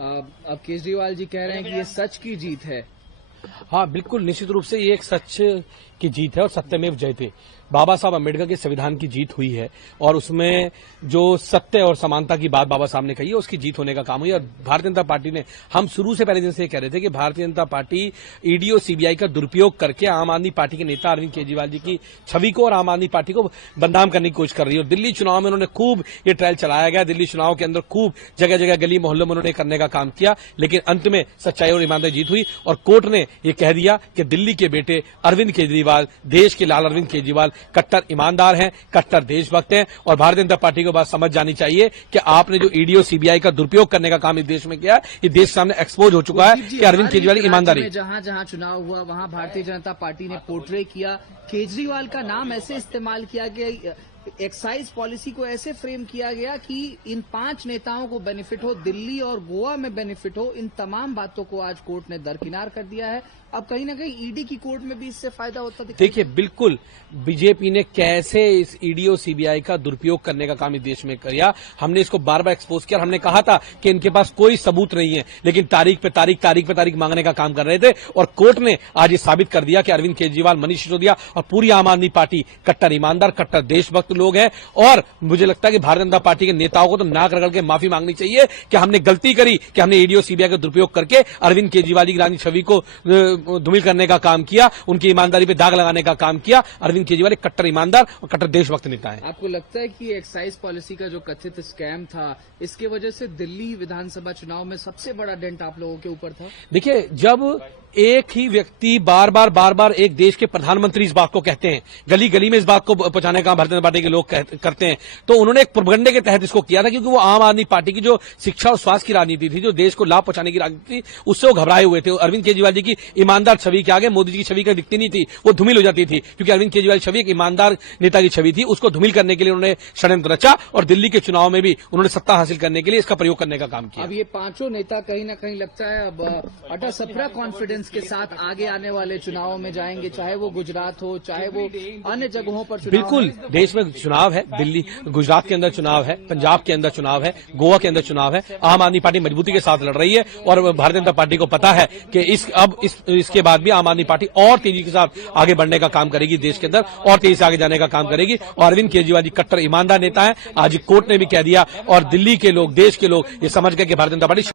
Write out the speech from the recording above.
अब केजरीवाल जी कह रहे हैं कि ये सच की जीत है। हाँ, बिल्कुल निश्चित रूप से ये एक सच की जीत है और सत्यमेव जयते। बाबा साहब अम्बेडकर के संविधान की जीत हुई है और उसमें जो सत्य और समानता की बात बाबा साहब ने कही है उसकी जीत होने का काम हुई। और भारतीय जनता पार्टी ने, हम शुरू से पहले दिन से कह रहे थे कि भारतीय जनता पार्टी ईडी और सीबीआई का दुरुपयोग करके आम आदमी पार्टी के नेता अरविंद केजरीवाल जी की छवि को और आम आदमी पार्टी को बदनाम करने की कोशिश कर रही है। और दिल्ली चुनाव में उन्होंने खूब ये ट्रायल चलाया गया, दिल्ली चुनाव के अंदर खूब जगह जगह गली मोहल्लों में उन्होंने करने का काम किया, लेकिन अंत में सच्चाई और ईमानदारी जीत हुई और कोर्ट ने यह कह दिया कि दिल्ली के बेटे अरविंद केजरीवाल, देश के लाल अरविंद केजरीवाल कट्टर ईमानदार हैं, कट्टर देशभक्त हैं। और भारतीय जनता पार्टी को बात समझ जानी चाहिए कि आपने जो ईडी और सीबीआई का दुरुपयोग करने का काम इस देश में किया, ये देश के सामने एक्सपोज हो चुका है कि अरविंद केजरीवाल ईमानदारी। जहां जहां चुनाव हुआ वहां भारतीय जनता पार्टी ने पोर्ट्रे किया, केजरीवाल का नाम ऐसे इस्तेमाल किया गया, एक्साइज पॉलिसी को ऐसे फ्रेम किया गया कि इन 5 नेताओं को बेनिफिट हो, दिल्ली और गोवा में बेनिफिट हो। इन तमाम बातों को आज कोर्ट ने दरकिनार कर दिया है। अब कहीं ना कहीं ईडी की कोर्ट में भी इससे फायदा होता दिखता है। देखिए, बिल्कुल बीजेपी ने कैसे इस ईडी और सीबीआई का दुरुपयोग करने का काम इस देश में किया, हमने इसको बार बार एक्सपोज किया। हमने कहा था कि इनके पास कोई सबूत नहीं है, लेकिन तारीख पे तारीख मांगने का काम कर रहे थे और कोर्ट ने आज ये साबित कर दिया कि अरविंद केजरीवाल, मनीष सिसोदिया और पूरी आम आदमी पार्टी कट्टर ईमानदार, कट्टर देशभक्त लोग हैं। और मुझे लगता है कि भारतीय जनता पार्टी के नेताओं को तो नाक रगड़ के माफी मांगनी चाहिए कि हमने गलती करी कि हमने ईडी और सीबीआई का दुरुपयोग करके अरविंद केजरीवाल की रानी छवि को धूमिल करने का काम किया, उनकी ईमानदारी पे दाग लगाने का काम किया। अरविंद केजरीवाल एक कट्टर ईमानदार और कट्टर देशभक्त नेता है। आपको लगता है कि एक्साइज पॉलिसी का जो कथित स्कैम था, इसके वजह से दिल्ली विधानसभा चुनाव में सबसे बड़ा डेंट आप लोगों के ऊपर था? देखिए, जब एक ही व्यक्ति बार बार एक देश के प्रधानमंत्री इस बात को कहते हैं, गली गली में इस बात को पहुंचाने का भारतीय जनता पार्टी के लोग करते हैं, तो उन्होंने एक प्रोपेगेंडे के तहत इसको किया था, क्योंकि वो आम आदमी पार्टी की जो शिक्षा और स्वास्थ्य की राजनीति थी, जो देश को लाभ पहुंचाने की राजनीति थी, उससे वो घबराए हुए थे। अरविंद केजरीवाल जी की ईमानदार छवि के आगे मोदी जी की छवि का दिखती नहीं थी, वो धूमिल हो जाती थी, क्योंकि अरविंद केजरीवाल की छवि एक ईमानदार नेता की छवि थी। उसको धूमिल करने के लिए उन्होंने षड्यंत्र रचा और दिल्ली के चुनाव में भी उन्होंने सत्ता हासिल करने के लिए इसका प्रयोग करने का काम किया। अब ये पांचों नेता कहीं ना कहीं लगता है अब अटा सपरा कॉन्फिडेंस के साथ आगे आने वाले चुनावों में जाएंगे, चाहे वो गुजरात हो, चाहे वो अन्य जगहों पर चुनाव। बिल्कुल, देश में चुनाव है, दिल्ली गुजरात के अंदर चुनाव है, पंजाब के अंदर चुनाव है, गोवा के अंदर चुनाव है। आम आदमी पार्टी मजबूती के साथ लड़ रही है और भारतीय जनता पार्टी को पता है कि इसके बाद भी आम आदमी पार्टी और तेजी के साथ आगे बढ़ने का काम करेगी, देश के अंदर और तेजी से आगे जाने का काम करेगी। और अरविंद केजरीवाल जी कट्टर ईमानदार नेता है, आज कोर्ट ने भी कह दिया और दिल्ली के लोग, देश के लोग ये समझ गए कि भारतीय जनता पार्टी